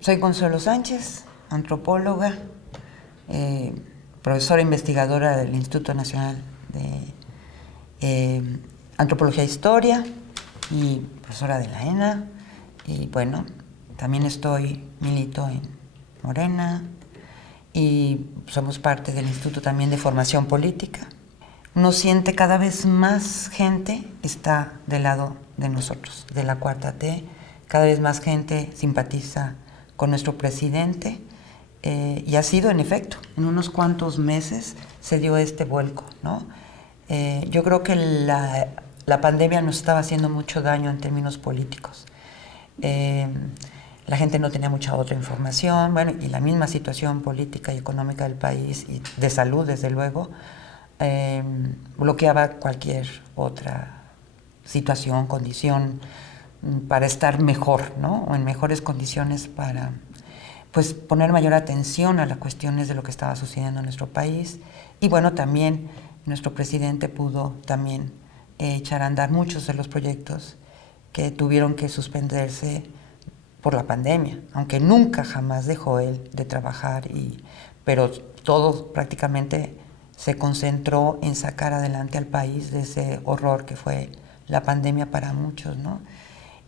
Soy Consuelo Sánchez, antropóloga, profesora investigadora del Instituto Nacional de Antropología e Historia y profesora de la ENA. Y bueno, también milito en Morena y somos parte del Instituto también de Formación Política. Uno siente cada vez más gente está del lado de nosotros, de la Cuarta T, cada vez más gente simpatiza con nuestro presidente y ha sido en efecto, en unos cuantos meses se dio este vuelco, ¿no? Yo creo que la pandemia nos estaba haciendo mucho daño en términos políticos. La gente no tenía mucha otra información, bueno, y la misma situación política y económica del país y de salud, desde luego, bloqueaba cualquier otra situación, condición para estar mejor, ¿no? O en mejores condiciones para pues, poner mayor atención a las cuestiones de lo que estaba sucediendo en nuestro país. Y bueno, también nuestro presidente pudo también echar a andar muchos de los proyectos que tuvieron que suspenderse por la pandemia, aunque nunca jamás dejó él de trabajar, pero todo prácticamente se concentró en sacar adelante al país de ese horror que fue la pandemia para muchos, ¿no?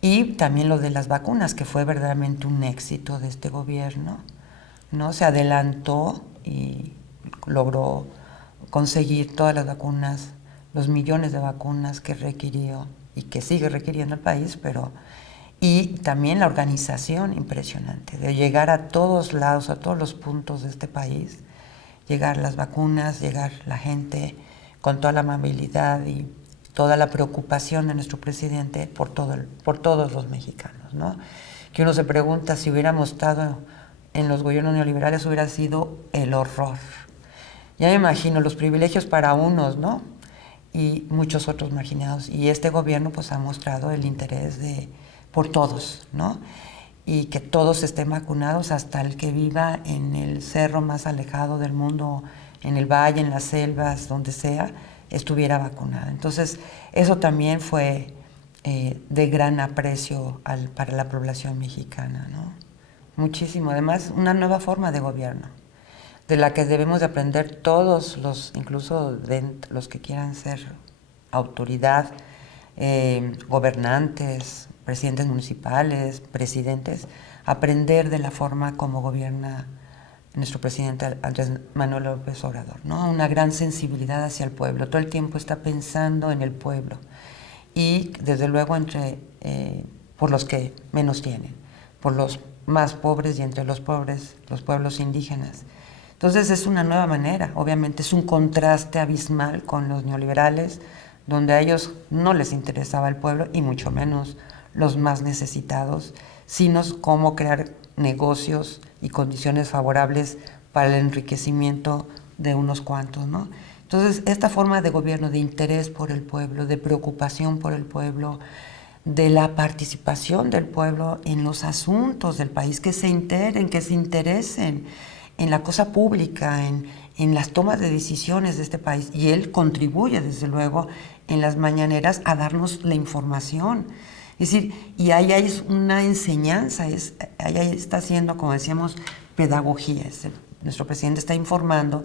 Y también lo de las vacunas, que fue verdaderamente un éxito de este gobierno, ¿no? Se adelantó y logró conseguir todas las vacunas, los millones de vacunas que requirió y que sigue requiriendo el país, y también la organización impresionante de llegar a todos lados, a todos los puntos de este país, llegar las vacunas, llegar la gente con toda la amabilidad y toda la preocupación de nuestro presidente por todos los mexicanos, ¿no? Que uno se pregunta si hubiéramos estado en los gobiernos neoliberales hubiera sido el horror. Ya me imagino los privilegios para unos, ¿no? Y muchos otros marginados. Y este gobierno pues ha mostrado el interés por todos, ¿no? Y que todos estén vacunados, hasta el que viva en el cerro más alejado del mundo, en el valle, en las selvas, donde sea, estuviera vacunada. Entonces, eso también fue de gran aprecio para la población mexicana, ¿no? Muchísimo. Además, una nueva forma de gobierno, de la que debemos de aprender todos incluso los que quieran ser autoridad, gobernantes, presidentes municipales, presidentes, aprender de la forma como gobierna nuestro presidente Andrés Manuel López Obrador, ¿no? Una gran sensibilidad hacia el pueblo, todo el tiempo está pensando en el pueblo y desde luego por los que menos tienen, por los más pobres y entre los pobres, los pueblos indígenas. Entonces es una nueva manera, obviamente es un contraste abismal con los neoliberales, donde a ellos no les interesaba el pueblo y mucho menos los más necesitados, sino cómo crear negocios y condiciones favorables para el enriquecimiento de unos cuantos, ¿no? Entonces, esta forma de gobierno de interés por el pueblo, de preocupación por el pueblo, de la participación del pueblo en los asuntos del país, que se enteren, que se interesen en la cosa pública, en las tomas de decisiones de este país. Y él contribuye, desde luego, en las mañaneras a darnos la información. Es decir, y ahí hay una enseñanza, ahí está haciendo, como decíamos, pedagogía. Nuestro presidente está informando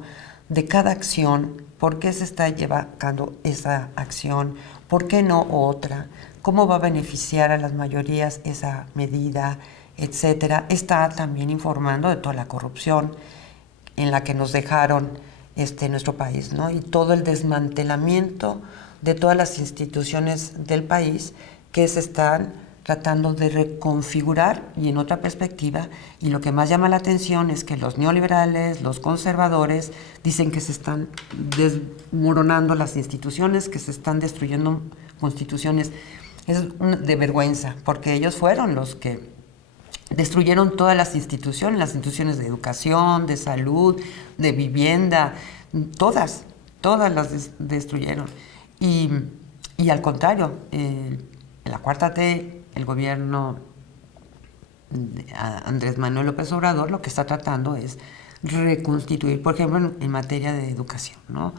de cada acción, por qué se está llevando esa acción, por qué no otra, cómo va a beneficiar a las mayorías esa medida, etcétera. Está también informando de toda la corrupción en la que nos dejaron nuestro país, ¿no? Y todo el desmantelamiento de todas las instituciones del país que se están tratando de reconfigurar y en otra perspectiva, y lo que más llama la atención es que los neoliberales, los conservadores, dicen que se están desmoronando las instituciones, que se están destruyendo constituciones. Es de vergüenza, porque ellos fueron los que destruyeron todas las instituciones de educación, de salud, de vivienda, todas las destruyeron. Y al contrario, la Cuarta T, el gobierno de Andrés Manuel López Obrador, lo que está tratando es reconstituir, por ejemplo, en materia de educación, ¿no?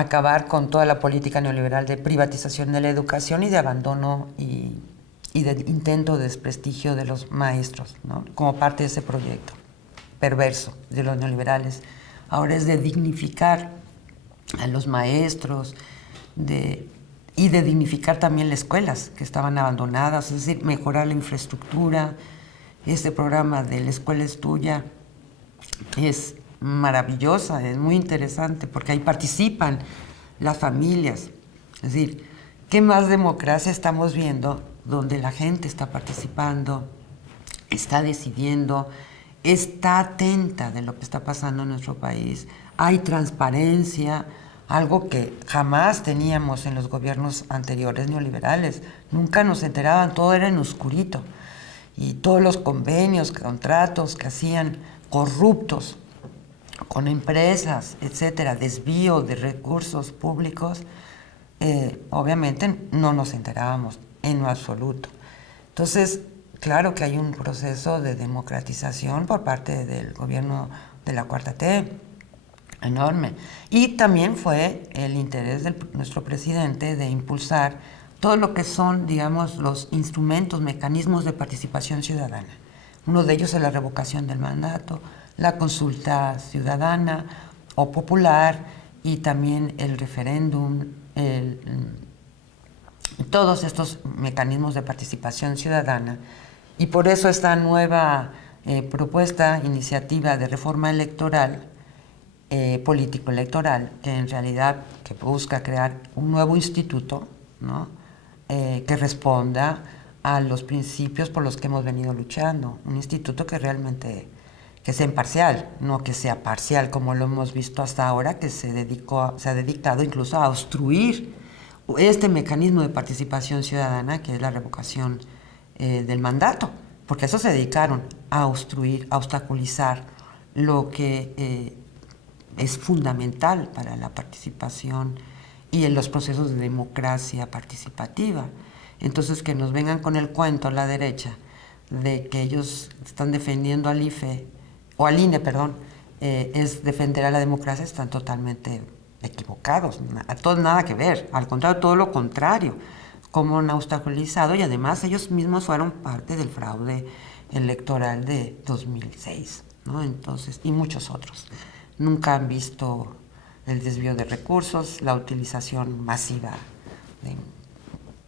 acabar con toda la política neoliberal de privatización de la educación y de abandono y de intento de desprestigio de los maestros, ¿no? Como parte de ese proyecto perverso de los neoliberales. Ahora es de dignificar a los maestros y de dignificar también las escuelas que estaban abandonadas, es decir, mejorar la infraestructura. Este programa de La Escuela es Tuya es maravillosa, es muy interesante porque ahí participan las familias. Es decir, ¿qué más democracia estamos viendo donde la gente está participando, está decidiendo, está atenta de lo que está pasando en nuestro país? Hay transparencia, algo que jamás teníamos en los gobiernos anteriores neoliberales. Nunca nos enteraban, todo era en oscurito. Y todos los convenios, contratos que hacían corruptos con empresas, etcétera, desvío de recursos públicos, obviamente no nos enterábamos en lo absoluto. Entonces, claro que hay un proceso de democratización por parte del gobierno de la Cuarta T, enorme. Y también fue el interés de nuestro presidente de impulsar todo lo que son, digamos, los instrumentos, mecanismos de participación ciudadana. Uno de ellos es la revocación del mandato, la consulta ciudadana o popular y también el referéndum, todos estos mecanismos de participación ciudadana. Y por eso esta nueva propuesta, iniciativa de reforma electoral, político-electoral, que en realidad que busca crear un nuevo instituto, ¿no? Que responda a los principios por los que hemos venido luchando, un instituto que realmente que sea imparcial, no que sea parcial como lo hemos visto hasta ahora, que se ha dedicado incluso a obstruir este mecanismo de participación ciudadana que es la revocación del mandato, porque a eso se dedicaron, a obstruir, a obstaculizar lo que es fundamental para la participación y en los procesos de democracia participativa. Entonces, que nos vengan con el cuento la derecha de que ellos están defendiendo al IFE, o al INE, perdón, es defender a la democracia, están totalmente equivocados, nada que ver, al contrario, todo lo contrario, como han obstaculizado, y además ellos mismos fueron parte del fraude electoral de 2006, ¿no? Entonces, y muchos otros. Nunca han visto el desvío de recursos, la utilización masiva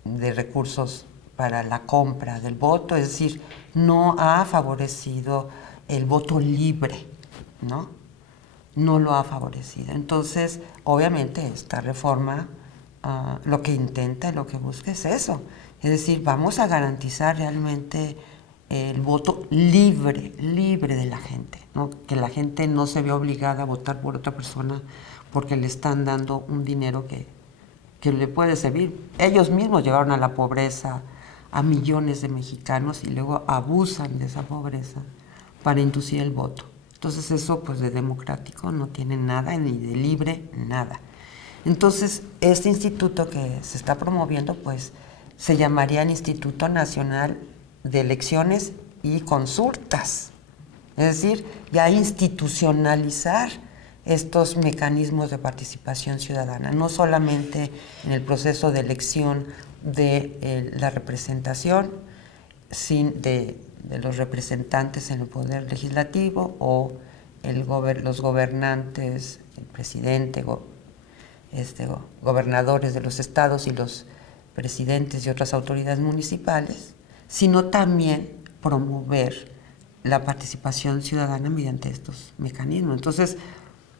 de recursos para la compra del voto, es decir, no ha favorecido el voto libre, ¿no? No lo ha favorecido. Entonces, obviamente, esta reforma lo que intenta, lo que busca es eso. Es decir, vamos a garantizar realmente el voto libre de la gente, ¿no? Que la gente no se vea obligada a votar por otra persona porque le están dando un dinero que le puede servir. Ellos mismos llevaron a la pobreza a millones de mexicanos y luego abusan de esa pobreza para inducir el voto. Entonces eso pues de democrático no tiene nada, ni de libre nada. Entonces este instituto que se está promoviendo pues se llamaría el Instituto Nacional de Elecciones y Consultas. Es decir, ya institucionalizar estos mecanismos de participación ciudadana, no solamente en el proceso de elección de la representación de los representantes en el poder legislativo o los gobernantes, el presidente, gobernadores de los estados y los presidentes y otras autoridades municipales, sino también promover la participación ciudadana mediante estos mecanismos. Entonces,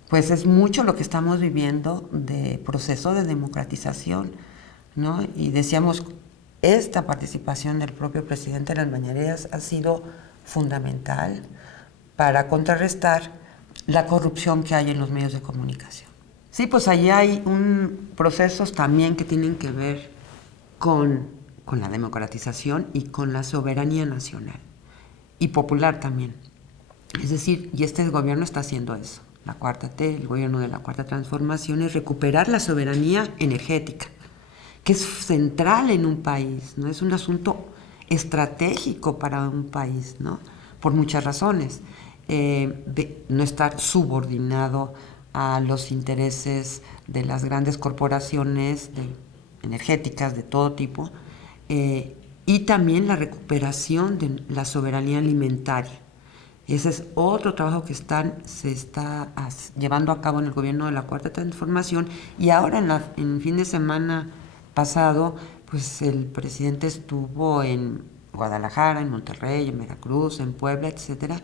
pues es mucho lo que estamos viviendo de proceso de democratización, ¿no? Y decíamos, esta participación del propio presidente en las mañaneras ha sido fundamental para contrarrestar la corrupción que hay en los medios de comunicación. Sí, pues allí hay procesos también que tienen que ver con la democratización y con la soberanía nacional y popular también. Es decir, y este gobierno está haciendo eso. La Cuarta T, el gobierno de la Cuarta Transformación, es recuperar la soberanía energética, que es central en un país, ¿no? Es un asunto estratégico para un país, ¿no? Por muchas razones. De no estar subordinado a los intereses de las grandes corporaciones energéticas de todo tipo, y también la recuperación de la soberanía alimentaria. Ese es otro trabajo que se está llevando a cabo en el gobierno de la Cuarta Transformación. Y ahora en fin de semana pasado, pues el presidente estuvo en Guadalajara, en Monterrey, en Veracruz, en Puebla, etcétera,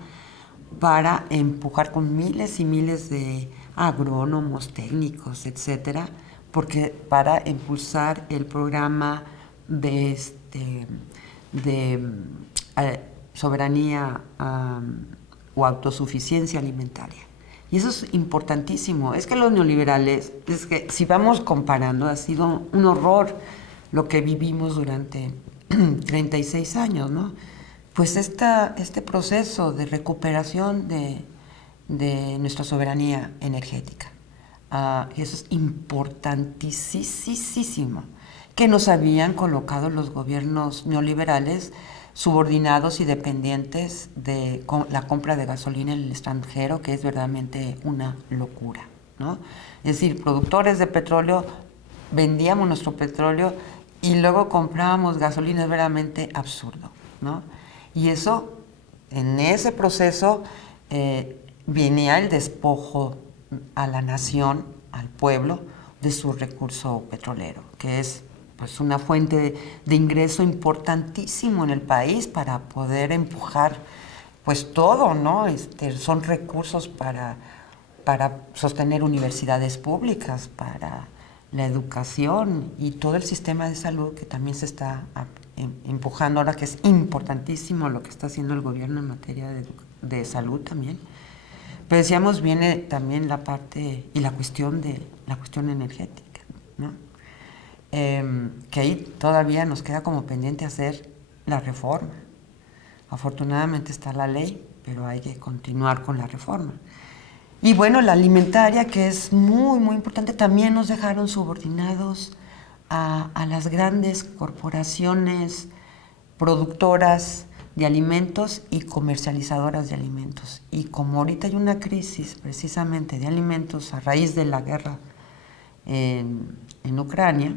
para empujar con miles y miles de agrónomos, técnicos, etcétera, porque para impulsar el programa de soberanía o autosuficiencia alimentaria. Y eso es importantísimo. Es que los neoliberales, es que si vamos comparando, ha sido un horror lo que vivimos durante 36 años, ¿no? Pues este proceso de recuperación de nuestra soberanía energética. Y eso es importantísimo, que nos habían colocado los gobiernos neoliberales subordinados y dependientes de la compra de gasolina en el extranjero, que es verdaderamente una locura, ¿no? Es decir, productores de petróleo, vendíamos nuestro petróleo y luego comprábamos gasolina, es verdaderamente absurdo, ¿no? Y eso, en ese proceso, venía el despojo a la nación, al pueblo, de su recurso petrolero, que es pues una fuente de ingreso importantísimo en el país para poder empujar pues todo, ¿no? Son recursos para sostener universidades públicas, para la educación y todo el sistema de salud que también se está empujando ahora, que es importantísimo lo que está haciendo el gobierno en materia de salud también. Pero decíamos, viene también la parte y la cuestión energética, ¿no? Que ahí todavía nos queda como pendiente hacer la reforma. Afortunadamente está la ley, pero hay que continuar con la reforma. Y bueno, la alimentaria, que es muy, muy importante, también nos dejaron subordinados a las grandes corporaciones productoras de alimentos y comercializadoras de alimentos. Y como ahorita hay una crisis precisamente de alimentos a raíz de la guerra en Ucrania,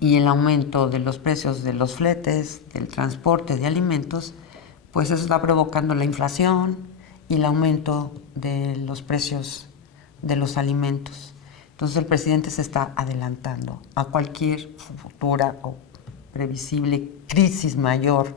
y el aumento de los precios de los fletes, del transporte de alimentos, pues eso está provocando la inflación y el aumento de los precios de los alimentos. Entonces el presidente se está adelantando a cualquier futura o previsible crisis mayor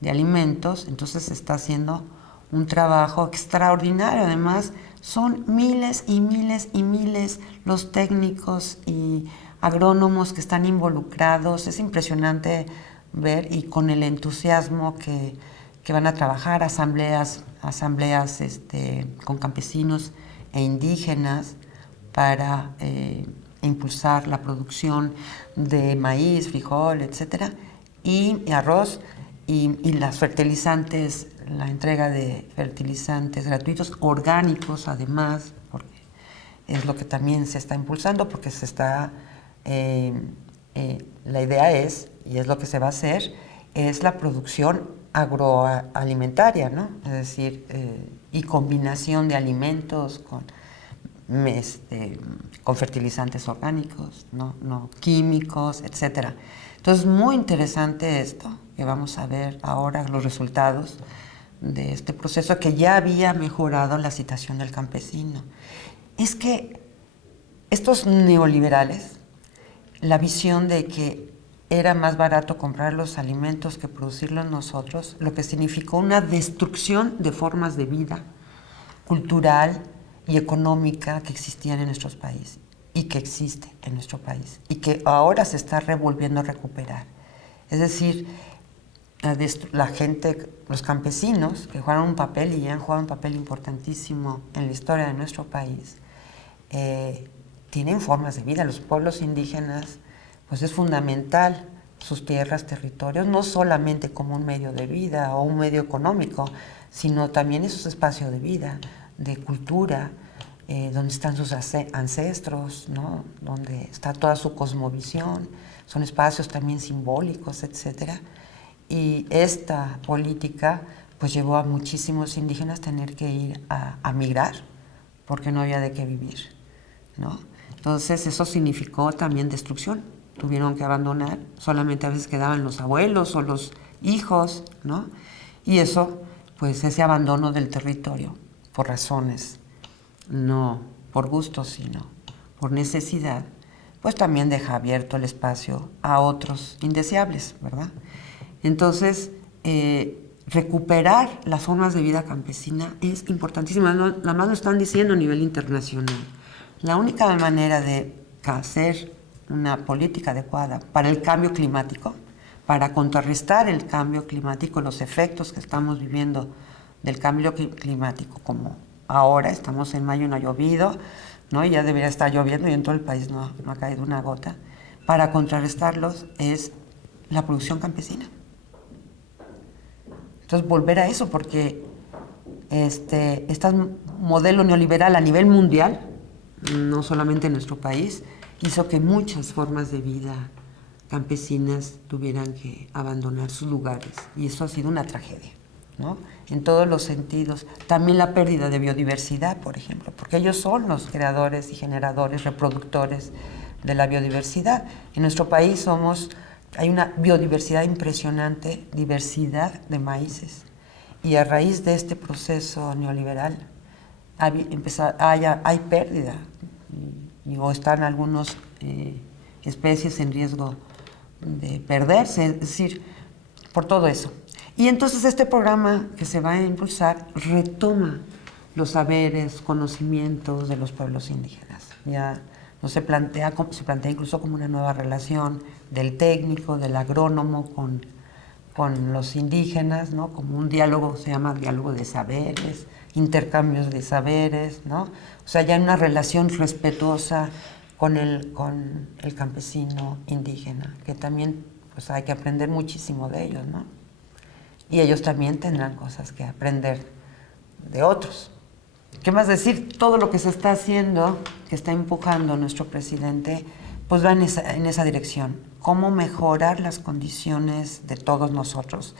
de alimentos. Entonces se está haciendo un trabajo extraordinario. Además, son miles y miles y miles los técnicos y agrónomos que están involucrados. Es impresionante ver, y con el entusiasmo que van a trabajar, asambleas con campesinos e indígenas para impulsar la producción de maíz, frijol, etcétera, y arroz, y las fertilizantes, la entrega de fertilizantes gratuitos, orgánicos además, porque es lo que también se está impulsando, porque se está, la idea es, y es lo que se va a hacer, es la producción agroalimentaria, ¿no? Es decir, y combinación de alimentos con fertilizantes orgánicos, no químicos, etcétera. Entonces, muy interesante esto, que vamos a ver ahora los resultados de este proceso que ya había mejorado la situación del campesino. Es que estos neoliberales, la visión de que era más barato comprar los alimentos que producirlos nosotros, lo que significó una destrucción de formas de vida cultural y económica que existían en nuestros países y que existe en nuestro país y que ahora se está volviendo a recuperar. Es decir, la gente, los campesinos que jugaron un papel y han jugado un papel importantísimo en la historia de nuestro país, tienen formas de vida. Los pueblos indígenas, pues es fundamental sus tierras, territorios, no solamente como un medio de vida o un medio económico, sino también esos espacios de vida, de cultura, donde están sus ancestros, ¿no? Donde está toda su cosmovisión, son espacios también simbólicos, etcétera. Y esta política pues llevó a muchísimos indígenas a tener que ir a migrar porque no había de qué vivir, ¿no? Entonces eso significó también destrucción. Tuvieron que abandonar, solamente a veces quedaban los abuelos o los hijos, ¿no? Y eso, pues ese abandono del territorio, por razones, no por gusto, sino por necesidad, pues también deja abierto el espacio a otros indeseables, ¿verdad? Entonces, recuperar las formas de vida campesina es importantísimo. Nada más lo están diciendo a nivel internacional. La única manera de hacer una política adecuada para el cambio climático, para contrarrestar el cambio climático, los efectos que estamos viviendo del cambio climático, como ahora estamos en mayo y no ha llovido, ¿no? Y ya debería estar lloviendo y en todo el país no ha caído una gota. Para contrarrestarlos es la producción campesina. Entonces volver a eso, porque este modelo neoliberal a nivel mundial, no solamente en nuestro país, hizo que muchas formas de vida campesinas tuvieran que abandonar sus lugares, y eso ha sido una tragedia, ¿no? En todos los sentidos. También la pérdida de biodiversidad, por ejemplo, porque ellos son los creadores y generadores, reproductores de la biodiversidad. En nuestro país hay una biodiversidad impresionante, diversidad de maíces, y a raíz de este proceso neoliberal hay pérdida, o están algunas especies en riesgo de perderse, es decir, por todo eso. Y entonces este programa que se va a impulsar retoma los saberes, conocimientos de los pueblos indígenas. Ya no se plantea incluso como una nueva relación del técnico, del agrónomo con los indígenas, ¿no? Como un diálogo, se llama diálogo de saberes, intercambios de saberes, ¿no? O sea, ya hay una relación respetuosa con el campesino indígena, que también pues hay que aprender muchísimo de ellos, ¿no? Y ellos también tendrán cosas que aprender de otros. ¿Qué más decir? Todo lo que se está haciendo, que está empujando nuestro presidente, pues va en esa dirección. Cómo mejorar las condiciones de todos nosotros.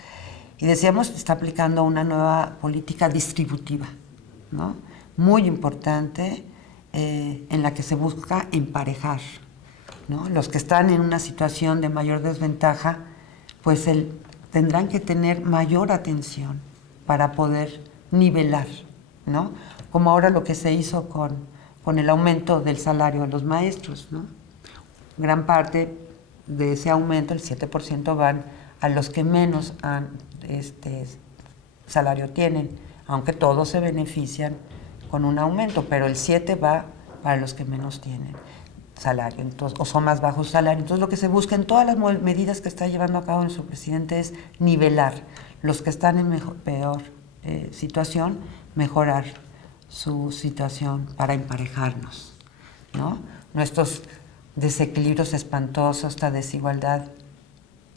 Y decíamos, está aplicando una nueva política distributiva, ¿no? Muy importante, en la que se busca emparejar, ¿no? Los que están en una situación de mayor desventaja, pues tendrán que tener mayor atención para poder nivelar, ¿no? Como ahora lo que se hizo con el aumento del salario de los maestros, ¿no? Gran parte de ese aumento, el 7%, van a los que menos salario tienen, aunque todos se benefician con un aumento, pero el 7 va para los que menos tienen salario, entonces, o son más bajos salarios. Entonces lo que se busca en todas las medidas que está llevando a cabo nuestro presidente es nivelar. Los que están en peor situación, mejorar su situación para emparejarnos, ¿no? Nuestros desequilibrios espantosos, esta desigualdad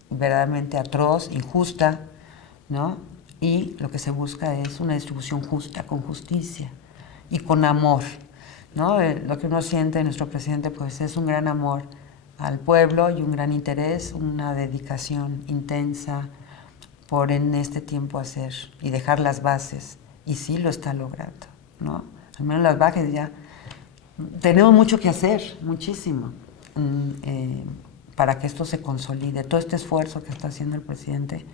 verdaderamente atroz, injusta, ¿no? Y lo que se busca es una distribución justa, con justicia y con amor, ¿no? Lo que uno siente en nuestro presidente pues es un gran amor al pueblo y un gran interés, una dedicación intensa por en este tiempo hacer y dejar las bases, y sí lo está logrando, ¿no? Al menos las bases ya. Tenemos mucho que hacer, muchísimo, para que esto se consolide, todo este esfuerzo que está haciendo el presidente,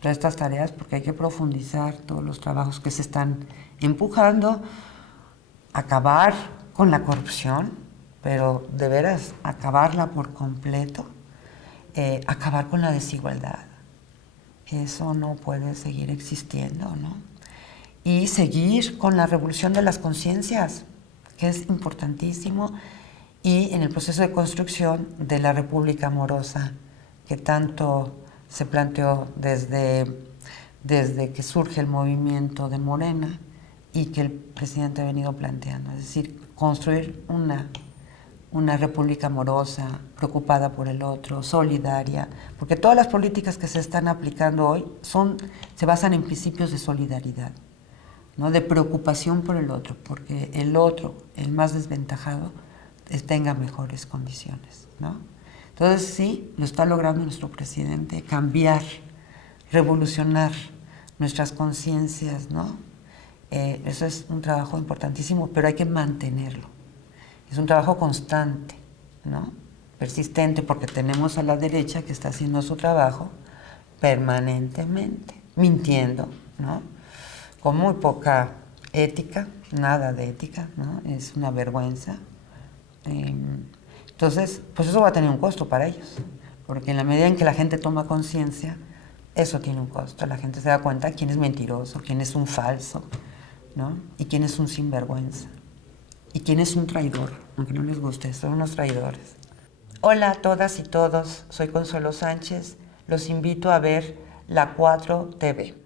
todas estas tareas, porque hay que profundizar todos los trabajos que se están empujando, acabar con la corrupción, pero de veras acabarla por completo, acabar con la desigualdad. Eso no puede seguir existiendo, ¿no? Y seguir con la revolución de las conciencias, que es importantísimo, y en el proceso de construcción de la República Amorosa, que tanto se planteó desde que surge el movimiento de Morena y que el presidente ha venido planteando, es decir, construir una república amorosa, preocupada por el otro, solidaria, porque todas las políticas que se están aplicando hoy se basan en principios de solidaridad, ¿no? De preocupación por el otro, porque el otro, el más desventajado, tenga mejores condiciones, ¿no? Entonces sí, lo está logrando nuestro presidente, cambiar, revolucionar nuestras conciencias, ¿no? Eso es un trabajo importantísimo, pero hay que mantenerlo. Es un trabajo constante, ¿no? Persistente, porque tenemos a la derecha que está haciendo su trabajo permanentemente, mintiendo, ¿no? Con muy poca ética, nada de ética, ¿no? Es una vergüenza. Entonces, pues eso va a tener un costo para ellos, porque en la medida en que la gente toma conciencia, eso tiene un costo. La gente se da cuenta quién es mentiroso, quién es un falso, ¿no? Y quién es un sinvergüenza. Y quién es un traidor, aunque no les guste, son unos traidores. Hola a todas y todos, soy Consuelo Sánchez. Los invito a ver La 4 TV.